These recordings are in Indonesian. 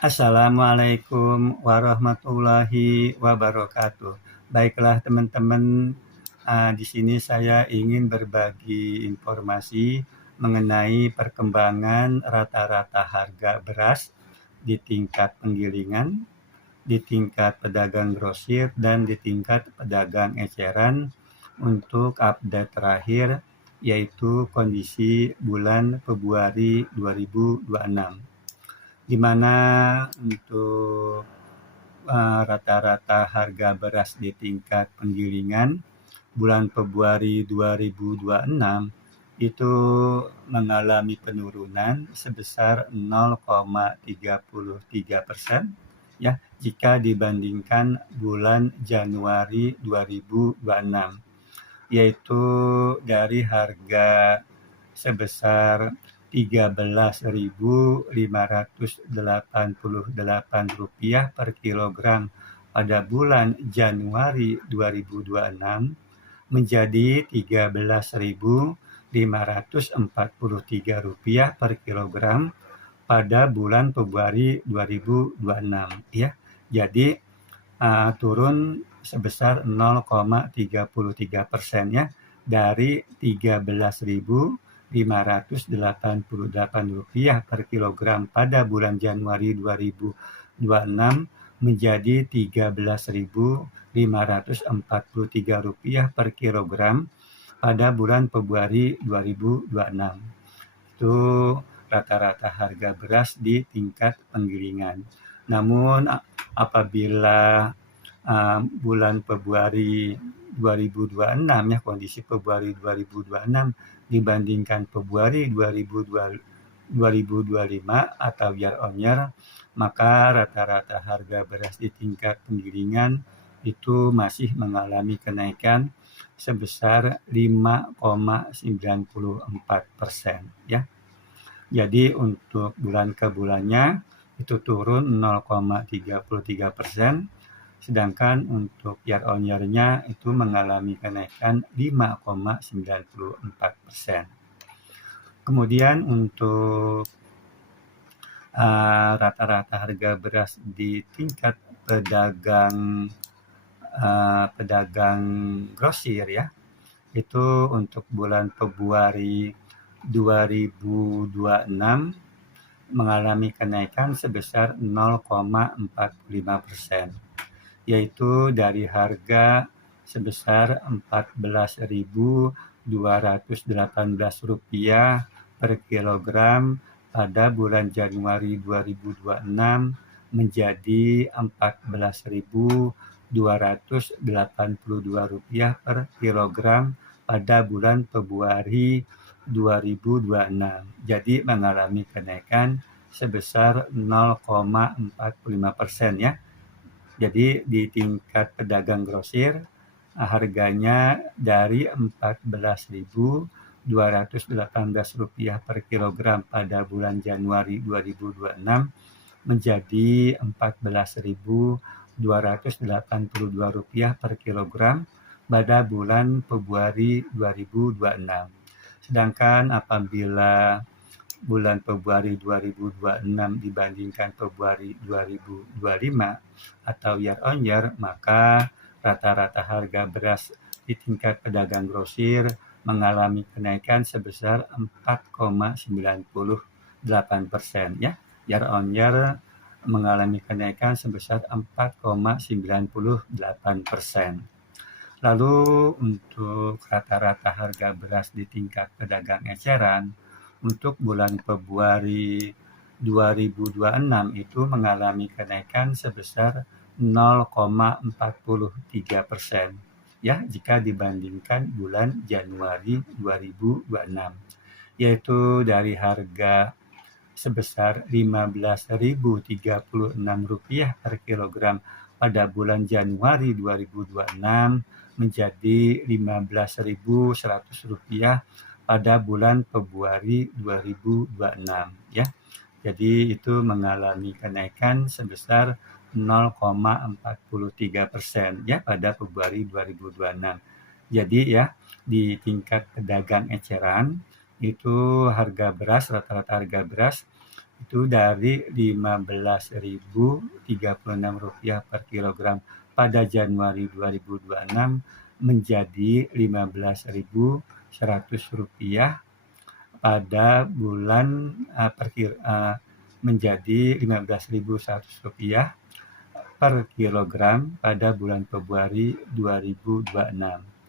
Assalamualaikum warahmatullahi wabarakatuh. Baiklah teman-teman, di sini saya ingin berbagi informasi mengenai perkembangan rata-rata harga beras di tingkat penggilingan, di tingkat pedagang grosir, dan di tingkat pedagang eceran untuk update terakhir, yaitu kondisi bulan Februari 2026. Di mana untuk rata-rata harga beras di tingkat penggilingan bulan Februari 2026 itu mengalami penurunan sebesar 0,33% ya jika dibandingkan bulan Januari 2026, yaitu dari harga sebesar Rp13.588 per kilogram pada bulan Januari 2026 menjadi Rp13.543 per kilogram pada bulan Februari 2026 ya. Jadi turun sebesar 0,33% ya, dari Rp13.588 per kilogram pada bulan Januari 2026 menjadi Rp13.543 per kilogram pada bulan Februari 2026. Itu rata-rata harga beras di tingkat penggilingan. Namun apabila bulan Februari 2026 ya, kondisi Februari 2026 dibandingkan Februari 2025 atau year on year, maka rata-rata harga beras di tingkat penggilingan itu masih mengalami kenaikan sebesar 5,94% ya. Jadi untuk bulan ke bulannya itu turun 0,33%, sedangkan untuk year on year-nya itu mengalami kenaikan 5,94%. Kemudian untuk rata-rata harga beras di tingkat pedagang grosir ya, itu untuk bulan Februari 2026 mengalami kenaikan sebesar 0,45%, yaitu dari harga sebesar Rp14.218 per kilogram pada bulan Januari 2026 menjadi Rp14.282 per kilogram pada bulan Februari 2026. Jadi mengalami kenaikan sebesar 0,45% ya. Jadi di tingkat pedagang grosir harganya dari Rp14.218 per kilogram pada bulan Januari 2026 menjadi Rp14.282 per kilogram pada bulan Februari 2026. Sedangkan apabila bulan Februari 2026 dibandingkan Februari 2025 atau year on year, maka rata-rata harga beras di tingkat pedagang grosir mengalami kenaikan sebesar 4,98% ya. Year on year mengalami kenaikan sebesar 4,98%. Lalu untuk rata-rata harga beras di tingkat pedagang eceran untuk bulan Februari 2026 itu mengalami kenaikan sebesar 0,43% ya jika dibandingkan bulan Januari 2026, yaitu dari harga sebesar Rp15.036 per kilogram pada bulan Januari 2026 menjadi Rp15.100 pada bulan Februari 2026 ya. Jadi itu mengalami kenaikan sebesar 0,43% ya pada Februari 2026. Jadi ya di tingkat pedagang eceran itu harga beras, rata-rata harga beras itu dari Rp15.036 per kilogram pada Januari 2026 menjadi Rp15.100 pada bulan menjadi Rp15.100 per kilogram pada bulan Februari 2026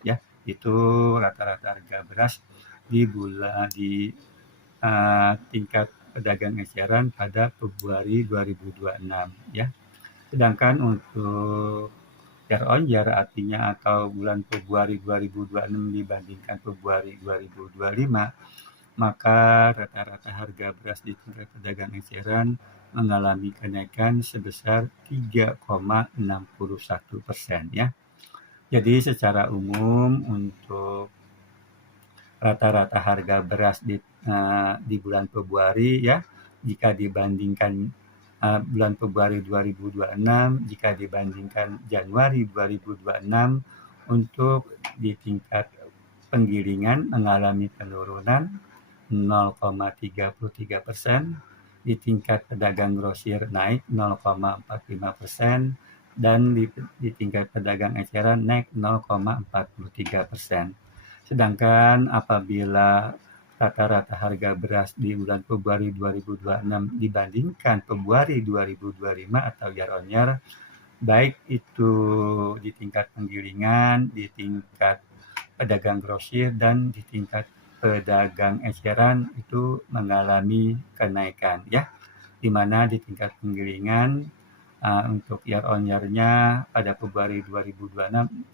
ya. Itu rata-rata harga beras di tingkat pedagang eceran pada Februari 2026 ya. Sedangkan untuk year on year artinya atau bulan Februari 2026 dibandingkan Februari 2025, maka rata-rata harga beras di tingkat pedagang eceran mengalami kenaikan sebesar 3,61% ya. Jadi secara umum untuk rata-rata harga beras di bulan Februari ya, jika dibandingkan bulan Februari 2026 jika dibandingkan Januari 2026 untuk di tingkat penggilingan mengalami penurunan 0,33%, di tingkat pedagang grosir naik 0,45% dan di tingkat pedagang eceran naik 0,43%. Sedangkan apabila rata-rata harga beras di bulan Februari 2026 dibandingkan Februari 2025 atau year on year, baik itu di tingkat penggilingan, di tingkat pedagang grosir, dan di tingkat pedagang eceran itu mengalami kenaikan ya, di mana di tingkat penggilingan untuk year on year-nya pada Februari 2026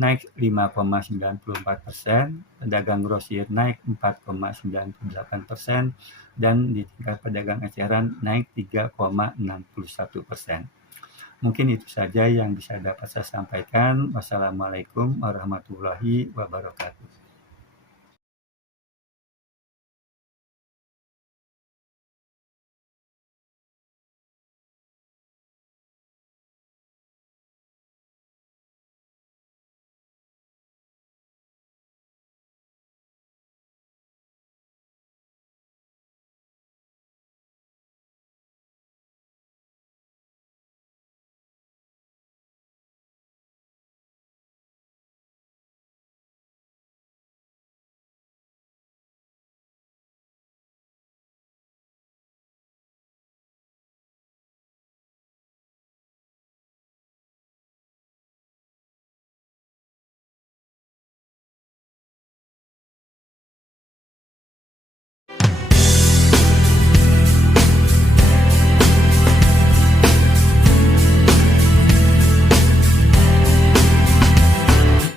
naik 5,94%, pedagang grosir naik 4,98%, dan di tingkat pedagang eceran naik 3,61%. Mungkin itu saja yang bisa dapat saya sampaikan. Wassalamualaikum warahmatullahi wabarakatuh.